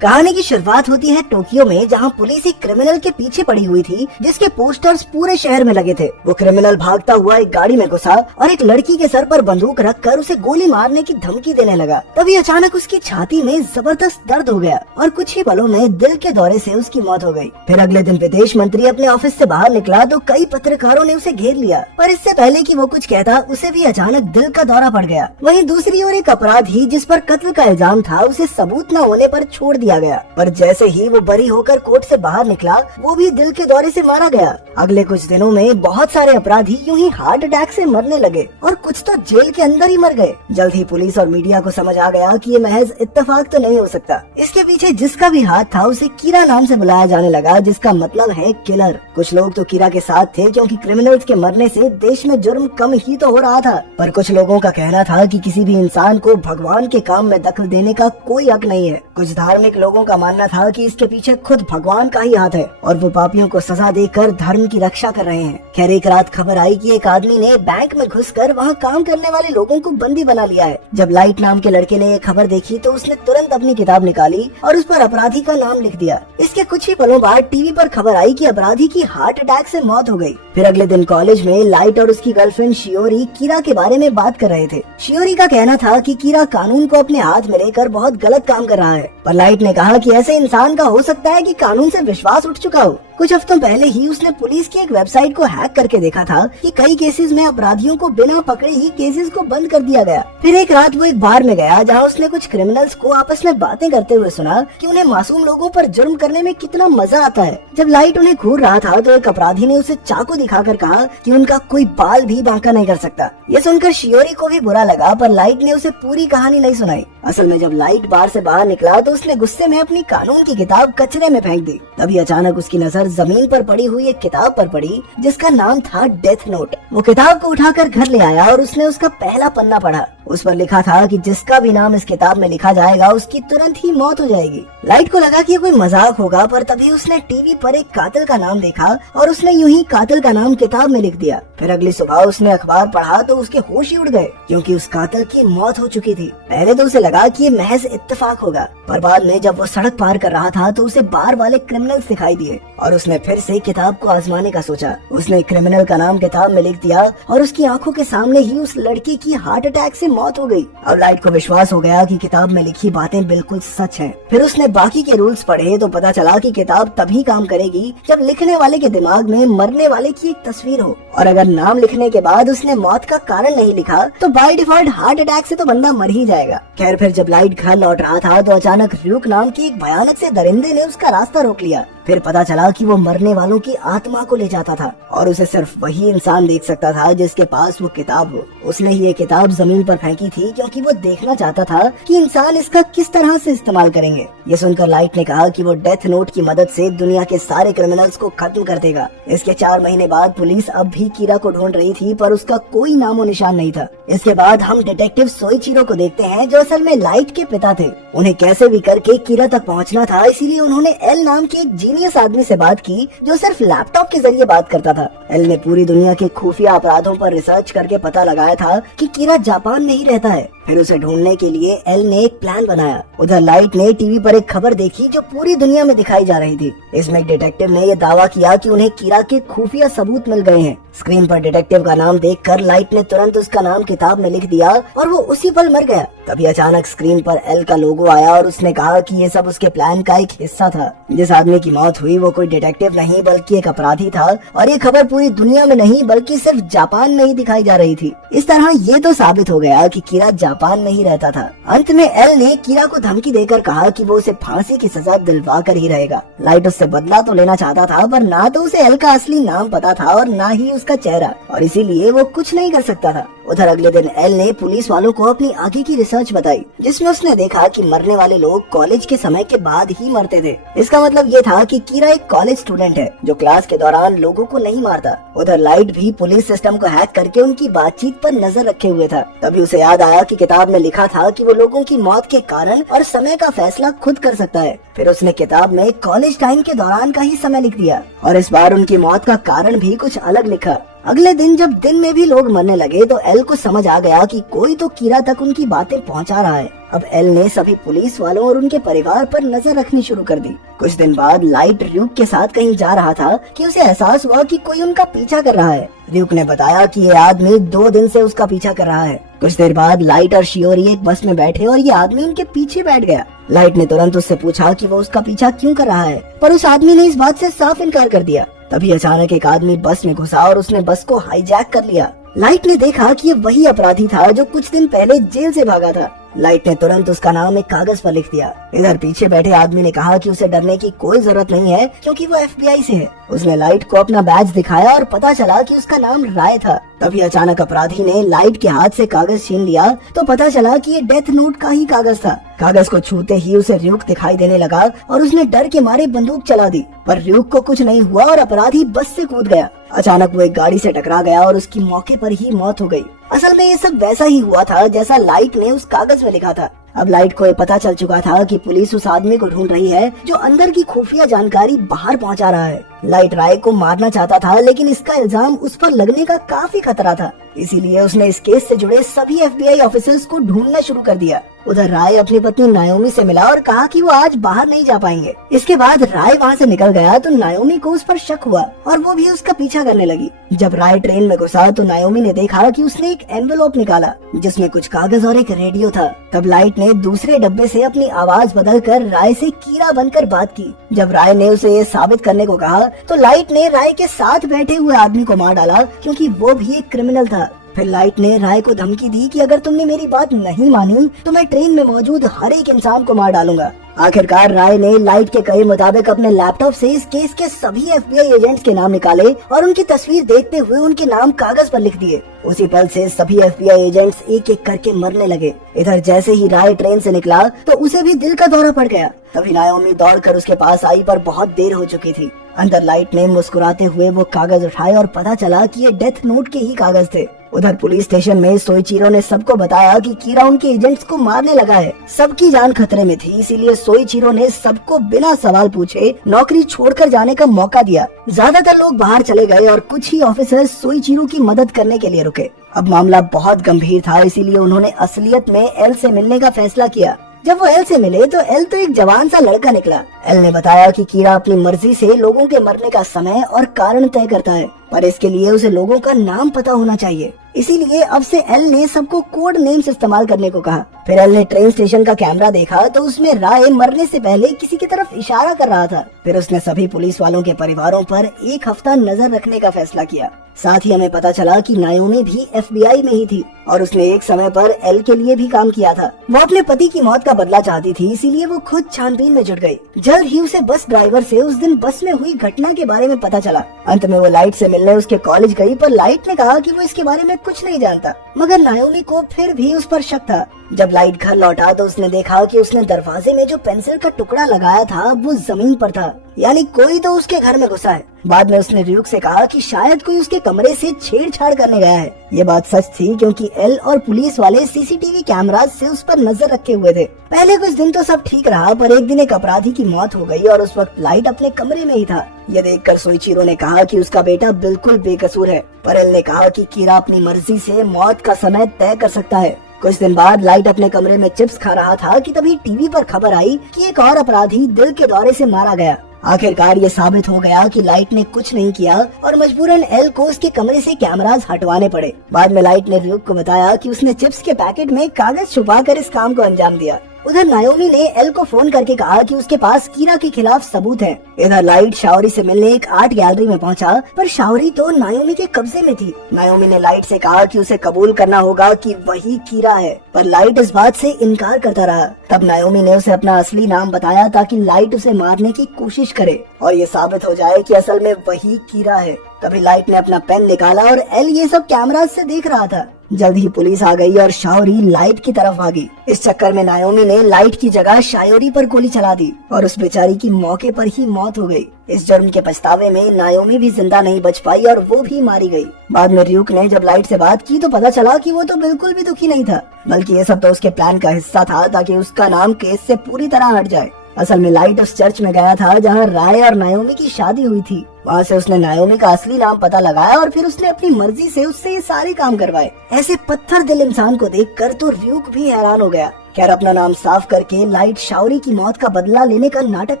कहानी की शुरुआत होती है टोक्यो में, जहां पुलिस एक क्रिमिनल के पीछे पड़ी हुई थी जिसके पोस्टर्स पूरे शहर में लगे थे। वो क्रिमिनल भागता हुआ एक गाड़ी में घुसा और एक लड़की के सर पर बंदूक रखकर उसे गोली मारने की धमकी देने लगा। तभी अचानक उसकी छाती में जबरदस्त दर्द हो गया और कुछ ही पलों में दिल के दौरे से उसकी मौत हो गई। फिर अगले दिन विदेश मंत्री अपने ऑफिस से बाहर निकला तो कई पत्रकारों ने उसे घेर लिया, पर इससे पहले कि वो कुछ कहता उसे भी अचानक दिल का दौरा पड़ गया। वहीं दूसरी ओर एक अपराधी जिस पर कत्ल का इल्जाम था उसे सबूत न होने पर छोड़ दिया गया, पर जैसे ही वो बरी होकर कोर्ट से बाहर निकला वो भी दिल के दौरे से मारा गया। अगले कुछ दिनों में बहुत सारे अपराधी यूं ही हार्ट अटैक से मरने लगे और कुछ तो जेल के अंदर ही मर गए। जल्द ही पुलिस और मीडिया को समझ आ गया कि ये महज इत्तेफाक तो नहीं हो सकता। इसके पीछे जिसका भी हाथ था उसे कीरा नाम से बुलाया जाने लगा, जिसका मतलब है किलर। कुछ लोग तो कीरा के साथ थे क्योंकि क्रिमिनल्स के मरने से देश में जुर्म कम ही तो हो रहा था, पर कुछ लोगों का कहना था कि किसी भी इंसान को भगवान के काम में दखल देने का कोई हक नहीं है। कुछ धार्मिक लोगों का मानना था कि इसके पीछे खुद भगवान का ही हाथ है और वो पापियों को सजा देकर धर्म की रक्षा कर रहे हैं। खैर, एक रात खबर आई कि एक आदमी ने बैंक में घुसकर वहां काम करने वाले लोगों को बंदी बना लिया है। जब लाइट नाम के लड़के ने ये खबर देखी तो उसने तुरंत अपनी किताब निकाली और उस पर अपराधी का नाम लिख दिया। इसके कुछ ही पलों बाद टीवी पर खबर आई कि अपराधी की हार्ट अटैक से मौत हो गई। फिर अगले दिन कॉलेज में लाइट और उसकी गर्लफ्रेंड शियोरी कीरा के बारे में बात कर रहे थे। शियोरी का कहना था कि कीरा कानून को अपने हाथ में लेकर बहुत गलत काम कर रहा है, पर लाइट ने कहा कि ऐसे इंसान का हो सकता है कि कानून से विश्वास उठ चुका हो। कुछ हफ्तों पहले ही उसने पुलिस की एक वेबसाइट को हैक करके देखा था कि कई केसेस में अपराधियों को बिना पकड़े ही केसेस को बंद कर दिया गया। फिर एक रात वो एक बार में गया जहां उसने कुछ क्रिमिनल्स को आपस में बातें करते हुए सुना कि उन्हें मासूम लोगों पर जुर्म करने में कितना मजा आता है। जब लाइट उन्हें घूर रहा था तो एक अपराधी ने उसे चाकू दिखाकर कहा कि उनका कोई बाल भी बांका नहीं कर सकता। ये सुनकर शियोरी को भी बुरा लगा, पर लाइट ने उसे पूरी कहानी नहीं सुनाई। असल में जब लाइट बार से बाहर निकला तो उसने गुस्से में अपनी कानून की किताब कचरे में फेंक दी। तभी अचानक उसकी नजर जमीन पर पड़ी हुई एक किताब पर पड़ी जिसका नाम था डेथ नोट। वो किताब को उठाकर घर ले आया और उसने उसका पहला पन्ना पढ़ा। उस पर लिखा था कि जिसका भी नाम इस किताब में लिखा जाएगा उसकी तुरंत ही मौत हो जाएगी। लाइट को लगा कि ये कोई मजाक होगा, पर तभी उसने टीवी पर एक कातिल का नाम देखा और उसने यूं ही कातिल का नाम किताब में लिख दिया। फिर अगली सुबह उसने अखबार पढ़ा तो उसके होश ही उड़ गए क्योंकि उस कातिल की मौत हो चुकी थी। पहले तो उसे लगा कि ये महज इत्तेफाक होगा, पर बाद में जब वो सड़क पार कर रहा था तो उसे बार वाले क्रिमिनल्स दिखाई दिए और उसने फिर से किताब को आजमाने का सोचा। उसने क्रिमिनल का नाम किताब में लिख दिया और उसकी आंखों के सामने ही उस लड़की की हार्ट अटैक से मौत हो गई। अब लाइट को विश्वास हो गया कि किताब में लिखी बातें बिल्कुल सच हैं। फिर उसने बाकी के रूल्स पढ़े तो पता चला कि किताब तभी काम करेगी जब लिखने वाले के दिमाग में मरने वाले की एक तस्वीर हो, और अगर नाम लिखने के बाद उसने मौत का कारण नहीं लिखा तो बाय डिफॉल्ट हार्ट अटैक से तो बंदा मर ही जाएगा। खैर, फिर जब लाइट घर लौट रहा था तो अचानक र्यूक नाम की एक भयानक से दरिंदे ने उसका रास्ता रोक लिया। फिर पता चला कि वो मरने वालों की आत्मा को ले जाता था और उसे सिर्फ वही इंसान देख सकता था जिसके पास वो किताब हो। उसने ये किताब जमीन पर फेंकी थी क्योंकि वो देखना चाहता था कि इंसान इसका किस तरह से इस्तेमाल करेंगे। ये सुनकर लाइट ने कहा कि वो डेथ नोट की मदद से दुनिया के सारे क्रिमिनल्स को खत्म कर देगा। इसके 4 महीने बाद पुलिस अब भी कीरा को ढूंढ रही थी, पर उसका कोई नामो निशान नहीं था। इसके बाद हम डिटेक्टिव सोइचिरो को देखते हैं जो असल में लाइट के पिता थे। उन्हें कैसे भी करके कीरा तक पहुंचना था, इसीलिए उन्होंने एल नाम के एक जीनियस आदमी से बात की जो सिर्फ लैपटॉप के जरिए बात करता था। एल ने पूरी दुनिया के खुफिया अपराधों पर रिसर्च करके पता लगाया था कि कीरा जापान में ही रहता है। फिर उसे ढूंढने के लिए एल ने एक प्लान बनाया। उधर लाइट ने टीवी पर एक खबर देखी जो पूरी दुनिया में दिखाई जा रही थी। इसमें डिटेक्टिव ने यह दावा किया कि उन्हें कीरा के खुफिया सबूत मिल गए हैं। स्क्रीन पर डिटेक्टिव का नाम देखकर लाइट ने तुरंत उसका नाम किताब में लिख दिया और वो उसी पल मर गया। तभी अचानक स्क्रीन पर एल का लोगो आया और उसने कहा कि ये सब उसके प्लान का एक हिस्सा था। जिस आदमी की मौत हुई वो कोई डिटेक्टिव नहीं बल्कि एक अपराधी था और ये खबर पूरी दुनिया में नहीं बल्कि सिर्फ जापान में ही दिखाई जा रही थी। इस तरह ये तो साबित हो गया कि कीरा जापान में ही रहता था। अंत में एल ने कीरा को धमकी देकर कहा कि वो उसे फांसी की सजा दिलवा कर ही रहेगा। लाइट उससे बदला तो लेना चाहता था, पर ना तो उसे एल का असली नाम पता था और ना ही उसका चेहरा, और इसीलिए वो कुछ नहीं कर सकता था। उधर अगले दिन एल ने पुलिस वालों को अपनी आगे की रिसर्च बताई जिसमें उसने देखा कि मरने वाले लोग कॉलेज के समय के बाद ही मरते थे। इसका मतलब ये था कि कीरा एक कॉलेज स्टूडेंट है जो क्लास के दौरान लोगों को नहीं मारता। उधर लाइट भी पुलिस सिस्टम को हैक करके उनकी बातचीत पर नजर रखे हुए था। तभी उसे याद आया कि किताब में लिखा था कि वो लोगों की मौत के कारण और समय का फैसला खुद कर सकता है। फिर उसने किताब में कॉलेज टाइम के दौरान का ही समय लिख दिया और इस बार उनकी मौत का कारण भी कुछ अलग लिखा। अगले दिन जब दिन में भी लोग मरने लगे तो एल को समझ आ गया कि कोई तो कीरा तक उनकी बातें पहुंचा रहा है। अब एल ने सभी पुलिस वालों और उनके परिवार पर नजर रखनी शुरू कर दी। कुछ दिन बाद लाइट र्यूक के साथ कहीं जा रहा था कि उसे एहसास हुआ कि कोई उनका पीछा कर रहा है। र्यूक ने बताया कि ये आदमी 2 दिन से उसका पीछा कर रहा है। कुछ देर बाद लाइट और शियोरी एक बस में बैठे और ये आदमी उनके पीछे बैठ गया। लाइट ने तुरंत उससे पूछा कि वो उसका पीछा क्यों कर रहा है, पर उस आदमी ने इस बात से साफ इनकार कर दिया। तभी अचानक एक आदमी बस में घुसा और उसने बस को हाईजैक कर लिया। लाइट ने देखा कि ये वही अपराधी था जो कुछ दिन पहले जेल से भागा था। लाइट ने तुरंत उसका नाम एक कागज पर लिख दिया। इधर पीछे बैठे आदमी ने कहा कि उसे डरने की कोई जरूरत नहीं है क्योंकि वो FBI से है। उसने लाइट को अपना बैज दिखाया और पता चला कि उसका नाम राय था। तभी अचानक अपराधी ने लाइट के हाथ से कागज छीन लिया तो पता चला कि ये डेथ नोट का ही कागज था। कागज को छूते ही उसे र्यूक दिखाई देने लगा और उसने डर के मारे बंदूक चला दी, पर र्यूक को कुछ नहीं हुआ और अपराधी बस से कूद गया। अचानक वो एक गाड़ी से टकरा गया और उसकी मौके पर ही मौत हो गई। असल में ये सब वैसा ही हुआ था जैसा लाइट ने उस कागज में लिखा था। अब लाइट को ये पता चल चुका था कि पुलिस उस आदमी को ढूंढ रही है जो अंदर की खुफिया जानकारी बाहर पहुंचा रहा है। लाइट राय को मारना चाहता था, लेकिन इसका इल्जाम उस पर लगने का काफी खतरा था, इसीलिए उसने इस केस से जुड़े सभी FBI ऑफिसर्स को ढूंढना शुरू कर दिया। उधर राय अपनी पत्नी नायोमी से मिला और कहा कि वो आज बाहर नहीं जा पाएंगे। इसके बाद राय वहाँ से निकल गया तो नायोमी को उस पर शक हुआ और वो भी उसका पीछा करने लगी। जब राय ट्रेन में घुसा तो नायोमी ने देखा कि उसने एक एनवेलप निकाला जिसमें कुछ कागज और एक रेडियो था। तब लाइट ने दूसरे डब्बे से अपनी आवाज बदलकर राय से कीरा बनकर बात की। जब राय ने उसे ये साबित करने को कहा तो लाइट ने राय के साथ बैठे हुए आदमी को मार डाला क्योंकि वो भी एक क्रिमिनल था। फिर लाइट ने राय को धमकी दी कि अगर तुमने मेरी बात नहीं मानी तो मैं ट्रेन में मौजूद हर एक इंसान को मार डालूंगा। आखिरकार राय ने लाइट के कहे मुताबिक अपने लैपटॉप से इस केस के सभी FBI एजेंट्स के नाम निकाले और उनकी तस्वीर देखते हुए उनके नाम कागज पर लिख दिए। उसी पल से सभी FBI एजेंट्स एक एक करके मरने लगे। इधर जैसे ही राय ट्रेन से निकला तो उसे भी दिल का दौरा पड़ गया। तभी नायोमी दौड़कर उसके पास आई, पर बहुत देर हो चुकी थी। अंदर लाइट ने मुस्कुराते हुए वो कागज उठाए और पता चला कि ये डेथ नोट के ही कागज थे। उधर पुलिस स्टेशन में सोइचिरो ने सबको बताया कि कीरा उनके एजेंट्स को मारने लगा है। सबकी जान खतरे में थी, इसीलिए सोइचिरो ने सबको बिना सवाल पूछे नौकरी छोड़कर जाने का मौका दिया। ज्यादातर लोग बाहर चले गए और कुछ ही ऑफिसर सोइचिरो की मदद करने के लिए रुके। अब मामला बहुत गंभीर था, इसीलिए उन्होंने असलियत में एल से मिलने का फैसला किया। जब वो एल से मिले तो एल तो एक जवान सा लड़का निकला। एल ने बताया कि कीरा अपनी मर्जी से लोगों के मरने का समय और कारण तय करता है, पर इसके लिए उसे लोगों का नाम पता होना चाहिए। इसीलिए अब से एल ने सबको कोड नेम्स इस्तेमाल करने को कहा। फिर एल ने ट्रेन स्टेशन का कैमरा देखा तो उसमें राय मरने से पहले किसी की तरफ इशारा कर रहा था। फिर उसने सभी पुलिस वालों के परिवारों पर 1 हफ्ता नजर रखने का फैसला किया। साथ ही हमें पता चला कि नायोमी भी FBI में ही थी और उसने एक समय पर एल के लिए भी काम किया था। वो अपने पति की मौत का बदला चाहती थी, इसीलिए वो खुद छानबीन में जुट गई। जल्द ही उसे बस ड्राइवर से उस दिन बस में हुई घटना के बारे में पता चला। अंत में वो लाइट से मिलने उसके कॉलेज गई, पर लाइट ने कहा कि वो इसके बारे में कुछ नहीं जानता, मगर नायोमी को फिर भी उस पर शक था। जब लाइट घर लौटा तो उसने देखा कि उसने दरवाजे में जो पेंसिल का टुकड़ा लगाया था वो जमीन पर था, यानी कोई तो उसके घर में घुसा है। बाद में उसने र्यूक से कहा कि शायद कोई उसके कमरे से छेड़छाड़ करने गया है। ये बात सच थी क्योंकि एल और पुलिस वाले CCTV कैमरास से उस पर नजर रखे हुए थे। पहले कुछ दिन तो सब ठीक रहा, पर एक दिन एक अपराधी की मौत हो गई और उस वक्त लाइट अपने कमरे में ही था। ये देखकर सोइचिरो ने कहा कि उसका बेटा बिल्कुल बेकसूर है, पर एल ने कहा कि कीरा अपनी मर्जी से मौत का समय तय कर सकता है। कुछ दिन बाद लाइट अपने कमरे में चिप्स खा रहा था कि तभी टीवी पर खबर आई कि एक और अपराधी दिल के दौरे से मारा गया। आखिरकार ये साबित हो गया कि लाइट ने कुछ नहीं किया और मजबूरन एल को उसके कमरे से कैमरास हटवाने पड़े। बाद में लाइट ने र्यूक को बताया कि उसने चिप्स के पैकेट में कागज छुपाकर इस काम को अंजाम दिया। उधर नायोमी ने एल को फोन करके कहा कि उसके पास कीरा के खिलाफ सबूत है। इधर लाइट शाओरी से मिलने एक आर्ट गैलरी में पहुंचा, पर शाओरी तो नायोमी के कब्जे में थी। नायोमी ने लाइट से कहा कि उसे कबूल करना होगा कि वही कीरा है, पर लाइट इस बात से इनकार करता रहा। तब नायोमी ने उसे अपना असली नाम बताया ताकि लाइट उसे मारने की कोशिश करे और ये साबित हो जाए कि असल में वही कीरा है। तभी लाइट ने अपना पेन निकाला और एल ये सब कैमरा से देख रहा था। जल्द ही पुलिस आ गई और शाओरी लाइट की तरफ भागी। इस चक्कर में नायोमी ने लाइट की जगह शाओरी पर गोली चला दी और उस बेचारी की मौके पर ही मौत हो गई। इस जुर्म के पछतावे में नायोमी भी जिंदा नहीं बच पाई और वो भी मारी गई। बाद में र्यूक ने जब लाइट से बात की तो पता चला कि वो तो बिल्कुल भी दुखी नहीं था, बल्कि ये सब तो उसके प्लान का हिस्सा था ताकि उसका नाम केस से पूरी तरह हट जाए। असल में लाइट उस चर्च में गया था जहाँ राय और नायोमी की शादी हुई थी। वहाँ से उसने नायोमी का असली नाम पता लगाया और फिर उसने अपनी मर्जी से उससे ये सारे काम करवाए। ऐसे पत्थर दिल इंसान को देखकर तो र्यूक भी हैरान हो गया। खैर अपना नाम साफ करके लाइट शाओरी की मौत का बदला लेने का नाटक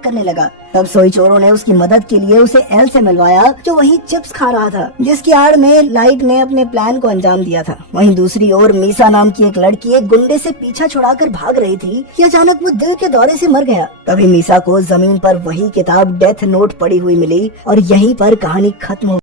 करने लगा। तब सोइचोरो ने उसकी मदद के लिए उसे एल से मिलवाया जो वहीं चिप्स खा रहा था, जिसकी आड़ में लाइट ने अपने प्लान को अंजाम दिया था। वहीं दूसरी ओर मीसा नाम की एक लड़की एक गुंडे से पीछा छुड़ाकर भाग रही थी कि अचानक वो दिल के दौरे से मर गया। तभी मीसा को जमीन पर वही किताब डेथ नोट पड़ी हुई मिली और यहीं पर कहानी खत्म हो